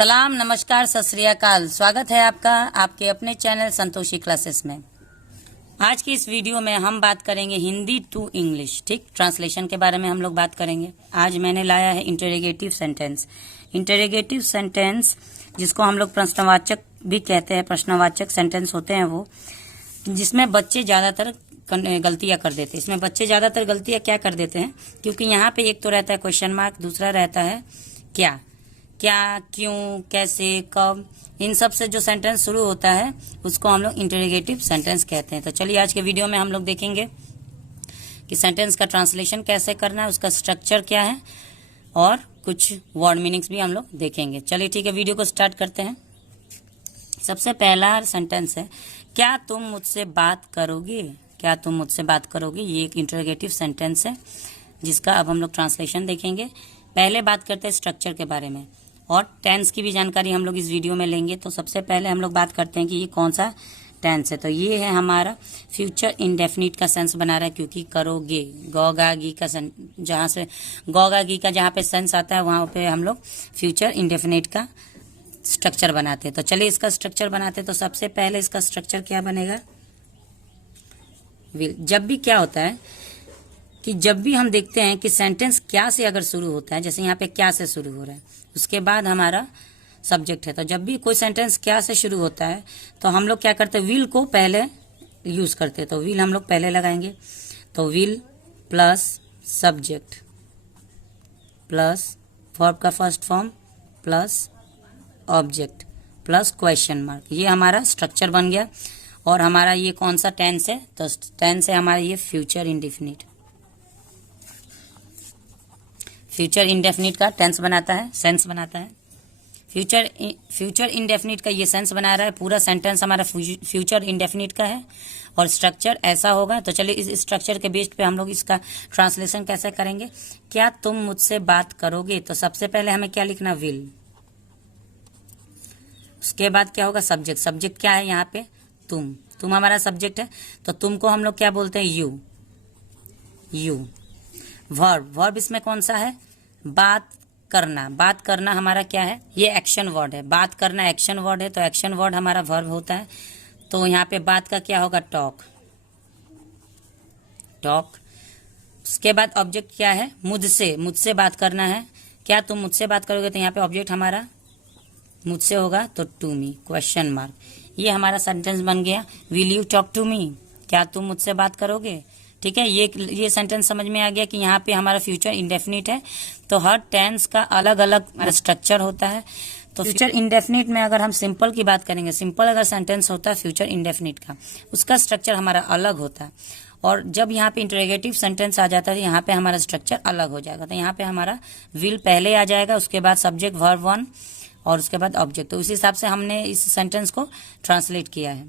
सलाम, नमस्कार, सत श्री अकाल। स्वागत है आपका आपके अपने चैनल संतोषी क्लासेस में। आज की इस वीडियो में हम बात करेंगे हिंदी टू इंग्लिश, ठीक, ट्रांसलेशन के बारे में हम लोग बात करेंगे। आज मैंने लाया है इंटरोगेटिव सेंटेंस। इंटरोगेटिव सेंटेंस जिसको हम लोग प्रश्नवाचक भी कहते हैं, प्रश्नवाचक सेंटेंस होते हैं वो, जिसमें बच्चे ज़्यादातर गलतियां कर देते हैं। इसमें बच्चे ज़्यादातर गलतियां क्या कर देते हैं, क्योंकि यहाँ पे एक तो रहता है क्वेश्चन मार्क, दूसरा रहता है क्या, क्यों, कैसे, कब, इन सब से जो सेंटेंस शुरू होता है उसको हम लोग इंटरोगेटिव सेंटेंस कहते हैं। तो चलिए आज के वीडियो में हम लोग देखेंगे कि सेंटेंस का ट्रांसलेशन कैसे करना है, उसका स्ट्रक्चर क्या है और कुछ वर्ड मीनिंग्स भी हम लोग देखेंगे। चलिए ठीक है, वीडियो को स्टार्ट करते हैं। सबसे पहला सेंटेंस है, क्या तुम मुझसे बात करोगे? क्या तुम मुझसे बात करोगे? ये एक इंटरोगेटिव सेंटेंस है जिसका अब हम लोग ट्रांसलेशन देखेंगे। पहले बात करते हैं स्ट्रक्चर के बारे में और टेंस की भी जानकारी हम लोग इस वीडियो में लेंगे। तो सबसे पहले हम लोग बात करते हैं कि ये कौन सा टेंस है। तो ये है हमारा फ्यूचर इंडेफिनिट का सेंस बना रहा है, क्योंकि करोगे गौगा गी का सेंस, जहाँ से गौगा गी का जहाँ पे सेंस आता है वहाँ पे हम लोग फ्यूचर इंडेफिनिट का स्ट्रक्चर बनाते हैं। तो चलिए इसका स्ट्रक्चर बनाते हैं। तो सबसे पहले इसका स्ट्रक्चर क्या बनेगा, विल। जब भी क्या होता है कि जब भी हम देखते हैं कि सेंटेंस क्या से अगर शुरू होता है, जैसे यहाँ पे क्या से शुरू हो रहा है, उसके बाद हमारा सब्जेक्ट है। तो जब भी कोई सेंटेंस क्या से शुरू होता है तो हम लोग क्या करते हैं, विल को पहले यूज करते हैं। तो विल हम लोग पहले लगाएंगे। तो will plus subject plus verb का first form plus object plus question mark, ये हमारा स्ट्रक्चर बन गया। और हमारा ये कौन सा टेंस है, तो टेंस है हमारा ये फ्यूचर इंडेफिनिट। फ्यूचर इंडेफिनिट का टेंस बनाता है, सेंस बनाता है। फ्यूचर इंडेफिनिट का ये सेंस बना रहा है। पूरा सेंटेंस हमारा फ्यूचर इंडेफिनिट का है और स्ट्रक्चर ऐसा होगा। तो चलिए इस स्ट्रक्चर के बेस पे हम लोग इसका ट्रांसलेशन कैसे करेंगे। क्या तुम मुझसे बात करोगे? तो सबसे पहले हमें क्या लिखना, विल। उसके बाद क्या होगा, सब्जेक्ट। सब्जेक्ट क्या है यहाँ पे, तुम हमारा सब्जेक्ट है। तो तुम को हम लोग क्या बोलते हैं, यू। वर्ब इसमें कौन सा है, बात करना। बात करना हमारा क्या है, ये एक्शन वर्ड है। बात करना एक्शन वर्ड है, तो एक्शन वर्ड हमारा वर्ब होता है। तो यहाँ पे बात का क्या होगा, टॉक। उसके बाद ऑब्जेक्ट क्या है, मुझसे बात करना है। क्या तुम मुझसे बात करोगे? तो यहाँ पे ऑब्जेक्ट हमारा मुझसे होगा, तो टू मी, क्वेश्चन मार्क। ये हमारा सेंटेंस बन गया, will you talk to me, क्या तुम मुझसे बात करोगे। ठीक है, ये सेंटेंस समझ में आ गया कि यहाँ पे हमारा फ्यूचर इंडेफिनिट है। तो हर टेंस का अलग अलग स्ट्रक्चर होता है। तो फ्यूचर इंडेफिनिट में अगर हम सिंपल की बात करेंगे, सिंपल अगर सेंटेंस होता है फ्यूचर इंडेफिनिट का, उसका स्ट्रक्चर हमारा अलग होता है। और जब यहाँ पे इंटरोगेटिव सेंटेंस आ जाता है तो यहाँ पे हमारा स्ट्रक्चर अलग हो जाएगा। तो यहाँ पे हमारा विल पहले आ जाएगा, उसके बाद सब्जेक्ट वर्ब वन और उसके बाद ऑब्जेक्ट। तो उस हिसाब से हमने इस सेंटेंस को ट्रांसलेट किया है।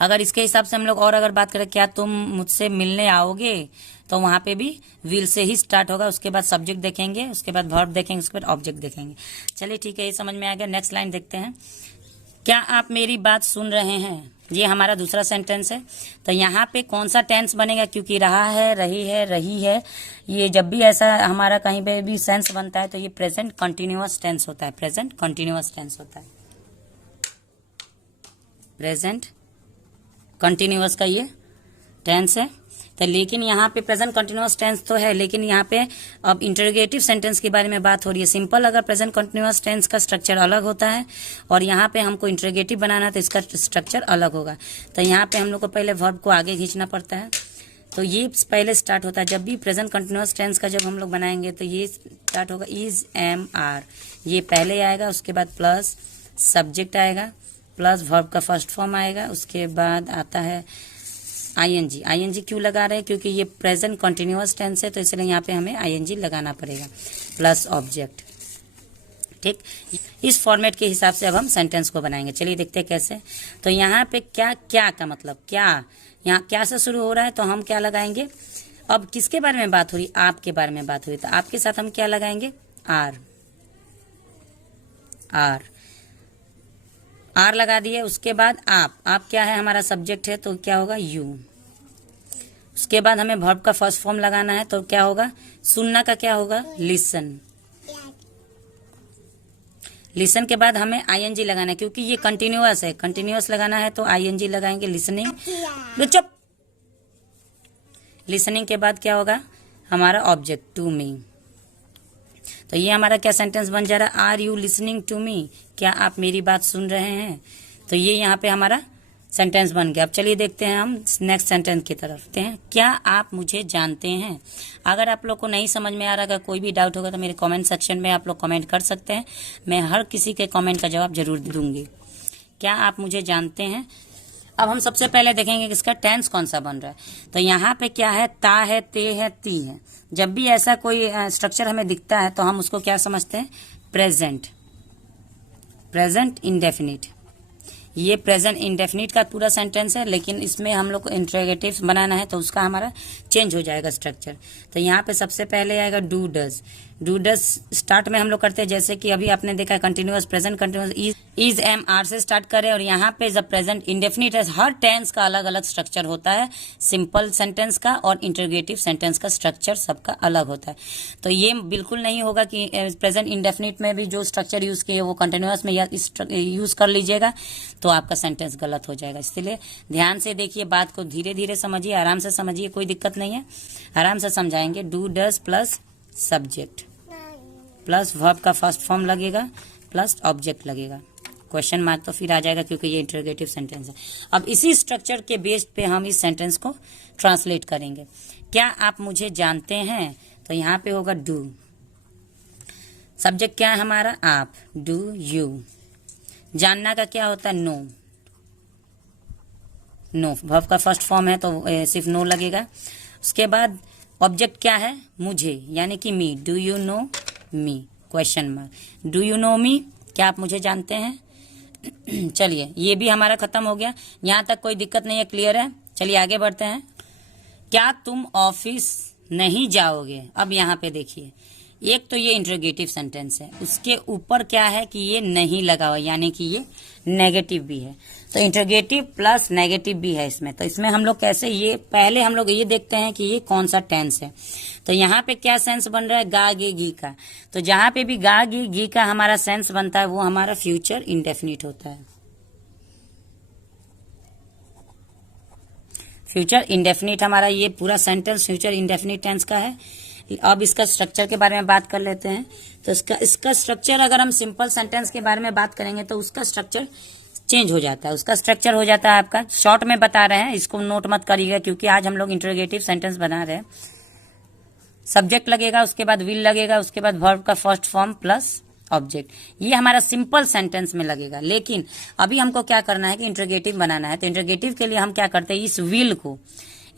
अगर इसके हिसाब से हम लोग और अगर बात करें, क्या तुम मुझसे मिलने आओगे, तो वहां पे भी विल से ही स्टार्ट होगा। उसके बाद सब्जेक्ट देखेंगे, उसके बाद वर्ब देखेंगे, उसके बाद ऑब्जेक्ट देखेंगे। चलिए ठीक है, ये समझ में आ गया। नेक्स्ट लाइन देखते हैं, क्या आप मेरी बात सुन रहे हैं? ये हमारा दूसरा सेंटेंस है। तो यहाँ पे कौन सा टेंस बनेगा, क्योंकि रहा है, रही है, ये जब भी ऐसा हमारा कहीं पे भी सेंस बनता है तो ये प्रेजेंट कंटिन्यूअस टेंस होता है। प्रेजेंट कंटिन्यूअस टेंस होता है, प्रेजेंट कंटिन्यूअस का ये टेंस है। तो लेकिन यहाँ पे प्रेजेंट कंटिन्यूअस टेंस तो है, लेकिन यहाँ पे अब इंटरोगेटिव सेंटेंस के बारे में बात हो रही है। सिंपल अगर प्रेजेंट कंटिन्यूअस टेंस का स्ट्रक्चर अलग होता है और यहाँ पे हमको इंटरोगेटिव बनाना है तो इसका स्ट्रक्चर अलग होगा। तो यहाँ पे हम लोग को पहले वर्ब को आगे खींचना पड़ता है। तो ये पहले स्टार्ट होता है, जब भी प्रेजेंट कंटिन्यूअस टेंस का जब हम लोग बनाएंगे तो ये स्टार्ट होगा इज, एम, आर, ये पहले आएगा। उसके बाद प्लस सब्जेक्ट आएगा, प्लस वर्ब का फर्स्ट फॉर्म आएगा। उसके बाद आता है आईएनजी। आईएनजी क्यों लगा रहे हैं, क्योंकि ये प्रेजेंट कंटिन्यूअस टेंस है तो इसलिए यहाँ पे हमें आईएनजी लगाना पड़ेगा, प्लस ऑब्जेक्ट। ठीक, इस फॉर्मेट के हिसाब से अब हम सेंटेंस को बनाएंगे। चलिए देखते हैं कैसे। तो यहाँ पे क्या का मतलब, क्या, यहाँ क्या से शुरू हो रहा है तो हम क्या लगाएंगे। अब किसके बारे में बात हो रही, आपके बारे में बात हो रही, तो आपके साथ हम क्या लगाएंगे, आर लगा दिए। उसके बाद आप क्या है, हमारा सब्जेक्ट है तो क्या होगा, यू। उसके बाद हमें वर्ब का फर्स्ट फॉर्म लगाना है तो क्या होगा, सुनना का क्या होगा, लिसन। लिसन के बाद हमें आईएनजी लगाना है क्योंकि ये कंटिन्यूअस है, कंटिन्यूअस लगाना है तो आईएनजी लगाएंगे। लिसनिंग, चुप। लिसनिंग के बाद क्या होगा हमारा ऑब्जेक्ट टू मी। तो ये हमारा क्या सेंटेंस बन जा रहा है, are you listening to me, क्या आप मेरी बात सुन रहे हैं। तो ये यहाँ पे हमारा सेंटेंस बन गया। अब चलिए देखते हैं हम नेक्स्ट सेंटेंस की तरफ हैं। क्या आप मुझे जानते हैं। अगर आप लोग को नहीं समझ में आ रहा, अगर कोई भी डाउट होगा तो मेरे कमेंट सेक्शन में आप लोग कमेंट कर सकते हैं, मैं हर किसी के कमेंट का जवाब जरूर दूंगी। क्या आप मुझे जानते हैं। अब हम सबसे पहले देखेंगे कि इसका टेंस कौन सा बन रहा है। तो यहाँ पे क्या है, ता है, ते है, ती है। जब भी ऐसा कोई स्ट्रक्चर हमें दिखता है तो हम उसको क्या समझते हैं, प्रेजेंट, प्रेजेंट इंडेफिनिट। ये प्रेजेंट इंडेफिनिट का पूरा सेंटेंस है, लेकिन इसमें हम लोग को इंट्रोगेटिव बनाना है तो उसका हमारा चेंज हो जाएगा स्ट्रक्चर। तो यहाँ पे सबसे पहले आएगा do does. Do does start में हम लोग करते हैं, जैसे कि अभी आपने देखा continuous, present continuous, is am are से स्टार्ट करें। और यहाँ पे जब प्रेजेंट इंडेफिनिट है, हर टेंस का अलग अलग स्ट्रक्चर होता है, सिंपल सेंटेंस का और इंटरोगेटिव सेंटेंस का स्ट्रक्चर सबका अलग होता है। तो ये बिल्कुल नहीं होगा कि प्रेजेंट इंडेफिनिट में भी जो स्ट्रक्चर यूज किए वो कंटिन्यूअस में यूज कर लीजिएगा तो आपका सेंटेंस गलत हो जाएगा। इसलिए ध्यान से देखिए, बात को धीरे धीरे समझिए, आराम से समझिए, कोई दिक्कत नहीं है, आराम से समझाएंगे। Do does plus subject plus verb का फर्स्ट फॉर्म लगेगा प्लस ऑब्जेक्ट लगेगा, क्वेश्चन मार्क तो फिर आ जाएगा क्योंकि ये इंटरोगेटिव सेंटेंस है। अब इसी स्ट्रक्चर के बेस पे हम इस सेंटेंस को ट्रांसलेट करेंगे। क्या आप मुझे जानते हैं, तो यहाँ पे होगा डू। सब्जेक्ट क्या है हमारा, आप, डू यू। जानना का क्या होता है, नो, नो वर्ब का फर्स्ट फॉर्म है तो सिर्फ नो लगेगा। उसके बाद ऑब्जेक्ट क्या है, मुझे, यानी कि me, do you know me, question mark. Do you know me, क्या आप मुझे जानते हैं। चलिए ये भी हमारा खत्म हो गया, यहाँ तक कोई दिक्कत नहीं है, क्लियर है। चलिए आगे बढ़ते हैं। क्या तुम ऑफिस नहीं जाओगे। अब यहाँ पे देखिए, एक तो ये इंटरोगेटिव सेंटेंस है, उसके ऊपर क्या है कि ये नहीं लगा हुआ, यानी कि ये नेगेटिव भी है। तो इंटरोगेटिव प्लस नेगेटिव भी है इसमें। तो इसमें हम लोग कैसे, ये पहले हम लोग ये देखते हैं कि ये कौन सा टेंस है। तो यहाँ पे क्या सेंस बन रहा है, गा गे गी का। तो जहां पे भी गा गे गी का हमारा सेंस बनता है वो हमारा फ्यूचर इंडेफिनिट होता है। फ्यूचर इंडेफिनिट हमारा ये पूरा सेंटेंस फ्यूचर इंडेफिनिट टेंस का है। अब इसका स्ट्रक्चर के बारे में बात कर लेते हैं। तो इसका स्ट्रक्चर, अगर हम सिंपल सेंटेंस के बारे में बात करेंगे तो उसका स्ट्रक्चर चेंज हो जाता है। उसका स्ट्रक्चर हो जाता है आपका, शॉर्ट में बता रहे हैं, इसको नोट मत करिएगा क्योंकि आज हम लोग इंटरोगेटिव सेंटेंस बना रहे हैं। सब्जेक्ट लगेगा, उसके बाद विल लगेगा, उसके बाद वर्ब का फर्स्ट फॉर्म प्लस ऑब्जेक्ट। ये हमारा सिंपल सेंटेंस में लगेगा। लेकिन अभी हमको क्या करना है कि इंटरोगेटिव बनाना है। तो इंटरोगेटिव के लिए हम क्या करते हैं,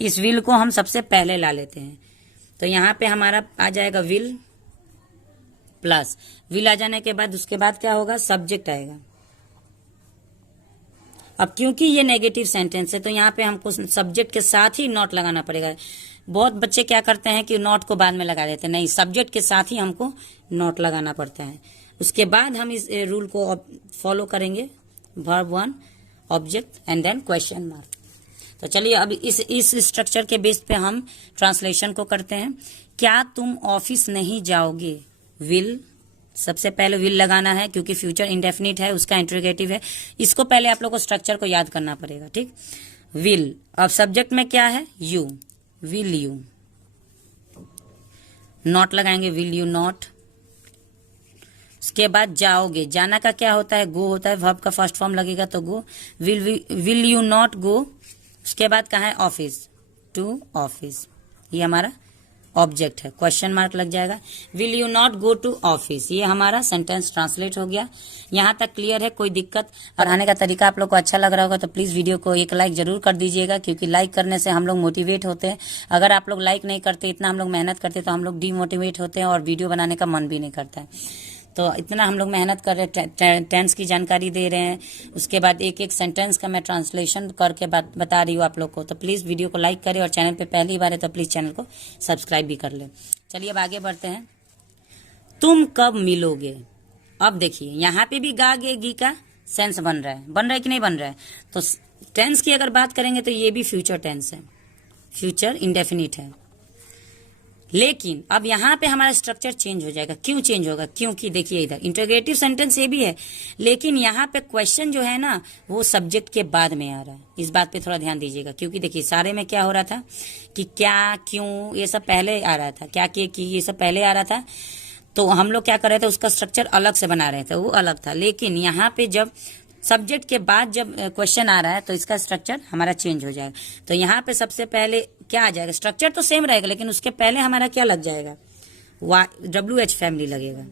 इस विल को हम सबसे पहले ला लेते हैं। तो यहाँ पे हमारा आ जाएगा विल प्लस, विल आ जाने के बाद उसके बाद क्या होगा, सब्जेक्ट आएगा। अब क्योंकि ये नेगेटिव सेंटेंस है तो यहाँ पे हमको सब्जेक्ट के साथ ही नॉट लगाना पड़ेगा। बहुत बच्चे क्या करते हैं कि नॉट को बाद में लगा देते हैं, नहीं, सब्जेक्ट के साथ ही हमको नॉट लगाना पड़ता है। उसके बाद हम इस रूल को फॉलो करेंगे, verb one, object and then question mark. तो चलिए अब इस स्ट्रक्चर के बेस पे हम ट्रांसलेशन को करते हैं। क्या तुम ऑफिस नहीं जाओगे, विल, सबसे पहले विल लगाना है क्योंकि फ्यूचर इंडेफिनिट है, उसका इंटरोगेटिव है। इसको पहले आप लोग को स्ट्रक्चर को याद करना पड़ेगा, ठीक। विल, अब सब्जेक्ट में क्या है, यू, विल यू, नॉट लगाएंगे, विल यू नॉट। उसके बाद जाओगे, जाना का क्या होता है, गो होता है, वर्ब का फर्स्ट फॉर्म लगेगा तो गो, विल यू नॉट गो। उसके बाद कहाँ है, ऑफिस, टू ऑफिस, ये हमारा ऑब्जेक्ट है, क्वेश्चन मार्क लग जाएगा। Will you not go to office, ये हमारा सेंटेंस ट्रांसलेट हो गया। यहाँ तक क्लियर है, कोई दिक्कत। पढ़ाने का तरीका आप लोग को अच्छा लग रहा होगा तो प्लीज वीडियो को एक लाइक जरूर कर दीजिएगा क्योंकि लाइक करने से हम लोग मोटिवेट होते हैं। अगर आप लोग लाइक नहीं करते, इतना हम लोग मेहनत करते तो हम लोग डीमोटिवेट होते हैं और वीडियो बनाने का मन भी नहीं करता है। तो इतना हम लोग मेहनत कर रहे हैं, टेंस की जानकारी दे रहे हैं, उसके बाद एक एक सेंटेंस का मैं ट्रांसलेशन करके बता रही हूँ आप लोग को। तो प्लीज़ वीडियो को लाइक करें और चैनल पे पहली बार है तो प्लीज़ चैनल को सब्सक्राइब भी कर लें। चलिए अब आगे बढ़ते हैं। तुम कब मिलोगे। अब देखिए यहाँ पे भी गा गे गी का सेंस बन रहा है कि नहीं बन रहा है। तो टेंस की अगर बात करेंगे तो ये भी फ्यूचर टेंस है, फ्यूचर इंडेफिनिट है। लेकिन अब यहाँ पे हमारा स्ट्रक्चर चेंज हो जाएगा। क्यों चेंज होगा? क्योंकि देखिए इधर इंटरोगेटिव सेंटेंस ये भी है, लेकिन यहाँ पे क्वेश्चन जो है ना वो सब्जेक्ट के बाद में आ रहा है। इस बात पे थोड़ा ध्यान दीजिएगा, क्योंकि देखिए सारे में क्या हो रहा था कि क्या, क्यों, ये सब पहले आ रहा था, क्या, कि ये सब पहले आ रहा था। तो हम लोग क्या कर रहे थे, उसका स्ट्रक्चर अलग से बना रहे थे, वो अलग था। लेकिन यहाँ पे जब सब्जेक्ट के बाद जब क्वेश्चन आ रहा है तो इसका स्ट्रक्चर हमारा चेंज हो जाएगा। तो यहाँ पे सबसे पहले क्या आ जाएगा, स्ट्रक्चर तो सेम रहेगा, लेकिन उसके पहले हमारा क्या लग जाएगा, WH फैमिली लगेगा।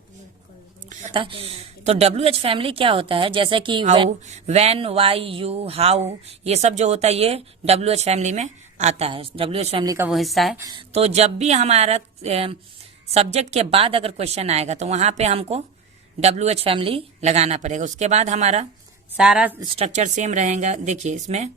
तो WH फैमिली क्या होता है, जैसे कि व्हेन, व्हाई, यू, हाउ, ये सब जो होता है ये WH फैमिली में आता है। WH फैमिली का वो हिस्सा है। तो जब भी हमारा सब्जेक्ट के बाद अगर क्वेश्चन आएगा तो वहां पे हमको WH फैमिली लगाना पड़ेगा। उसके बाद हमारा सारा स्ट्रक्चर सेम रहेगा। देखिए इसमें,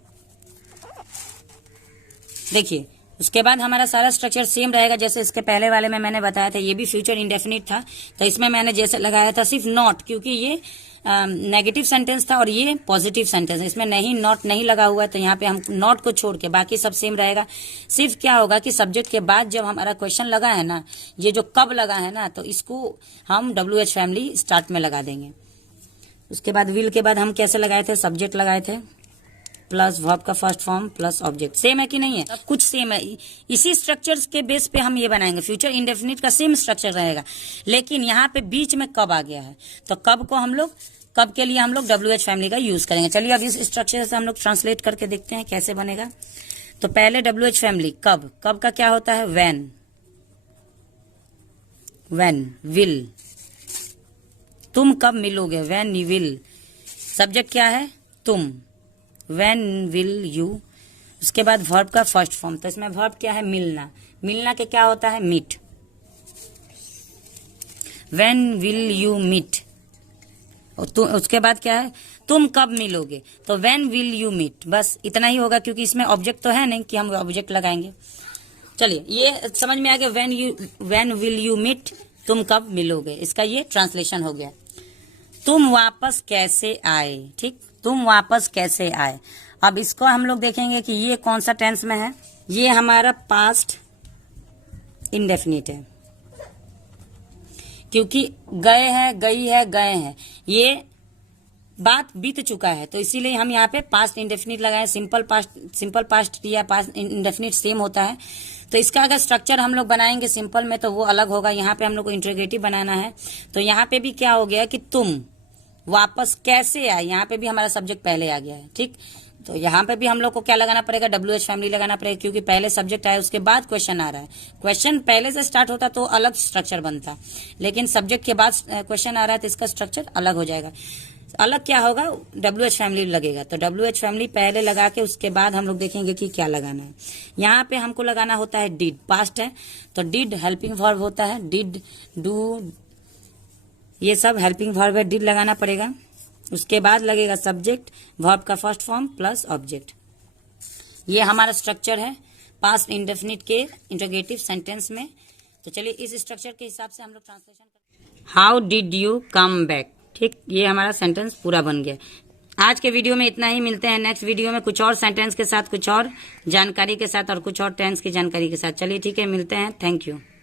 देखिए उसके बाद हमारा सारा स्ट्रक्चर सेम रहेगा। जैसे इसके पहले वाले में मैंने बताया था, ये भी फ्यूचर इंडेफिनिट था, तो इसमें मैंने जैसे लगाया था सिर्फ नॉट, क्योंकि ये नेगेटिव सेंटेंस था और ये पॉजिटिव सेंटेंस है, इसमें नहीं, नॉट नहीं लगा हुआ है, तो यहाँ पे हम नॉट को छोड़ के बाकी सब सेम रहेगा। सिर्फ क्या होगा कि सब्जेक्ट के बाद जब हमारा क्वेश्चन लगा है ना, ये जो कब लगा है ना, तो इसको हम WH फैमिली स्टार्ट में लगा देंगे। उसके बाद विल के बाद हम कैसे लगाए थे, सब्जेक्ट लगाए थे प्लस वर्ब का first form plus object. Same है कि नहीं है? सब कुछ सेम है। इसी स्ट्रक्चर्स के बेस पे हम ये बनाएंगे। फ्यूचर इंडेफिनिट का सेम स्ट्रक्चर रहेगा, लेकिन यहाँ पे बीच में कब आ गया है, तो कब को हम लोग, कब के लिए हम लोग WH फैमिली का यूज करेंगे। चलिए अब इस स्ट्रक्चर से हम लोग ट्रांसलेट करके देखते हैं कैसे बनेगा। तो पहले WH फैमिली कब, कब का क्या होता है, व्हेन, विल, तुम कब मिलोगे, व्हेन यू विल। सब्जेक्ट क्या है, तुम, व्हेन विल यू। उसके बाद वर्ब का फर्स्ट फॉर्म, तो इसमें वर्ब क्या है, मिलना, मिलना के क्या होता है, meet, when will you meet. उसके बाद क्या है, तुम कब मिलोगे, तो व्हेन विल यू मीट। बस इतना ही होगा, क्योंकि इसमें ऑब्जेक्ट तो है नहीं कि हम ऑब्जेक्ट लगाएंगे। चलिए ये समझ में आ गया, व्हेन विल यू मीट, तुम कब मिलोगे, इसका ये ट्रांसलेशन हो गया। तुम वापस कैसे आए, ठीक, तुम वापस कैसे आए। अब इसको हम लोग देखेंगे कि ये कौन सा टेंस में है। ये हमारा पास्ट इंडेफिनिट है, क्योंकि गए हैं, गई है, गए हैं, ये बात बीत चुका है, तो इसीलिए हम यहाँ पे पास्ट इंडेफिनिट लगाए। सिंपल पास्ट या पास्ट इंडेफिनिट सेम होता है। तो इसका अगर स्ट्रक्चर हम लोग बनाएंगे सिंपल में तो वो अलग होगा। यहाँ पे हम लोग को इंट्रोगेटिव बनाना है, तो यहाँ पे भी क्या हो गया कि तुम वापस कैसे आए, यहाँ पे भी हमारा सब्जेक्ट पहले आ गया है, ठीक। तो यहाँ पे भी हम लोग को क्या लगाना पड़ेगा, WH फैमिली लगाना पड़ेगा, क्योंकि पहले सब्जेक्ट आया उसके बाद क्वेश्चन आ रहा है। क्वेश्चन पहले से स्टार्ट होता तो अलग स्ट्रक्चर बनता, लेकिन सब्जेक्ट के बाद क्वेश्चन आ रहा है तो इसका स्ट्रक्चर अलग हो जाएगा। अलग क्या होगा, WH फैमिली लगेगा। तो WH फैमिली पहले लगा के उसके बाद हम लोग देखेंगे कि क्या लगाना है। यहाँ पे हमको लगाना होता है डिड, पास्ट है तो डिड हेल्पिंग वर्ब होता है, डिड, डू, ये सब हेल्पिंग वर्ब है, डिड लगाना पड़ेगा। उसके बाद लगेगा सब्जेक्ट, वर्ब का फर्स्ट फॉर्म प्लस ऑब्जेक्ट। ये हमारा स्ट्रक्चर है पास्ट इंडेफिनिट के इंटरोगेटिव सेंटेंस में। तो चलिए इस स्ट्रक्चर के हिसाब से हम लोग ट्रांसलेशन करते हैं। How did you come back, ठीक, ये हमारा सेंटेंस पूरा बन गया। आज के वीडियो में इतना ही, मिलते हैं नेक्स्ट वीडियो में कुछ और सेंटेंस के साथ, कुछ और जानकारी के साथ और कुछ और टेंस की जानकारी के साथ। चलिए ठीक है, मिलते हैं, थैंक यू।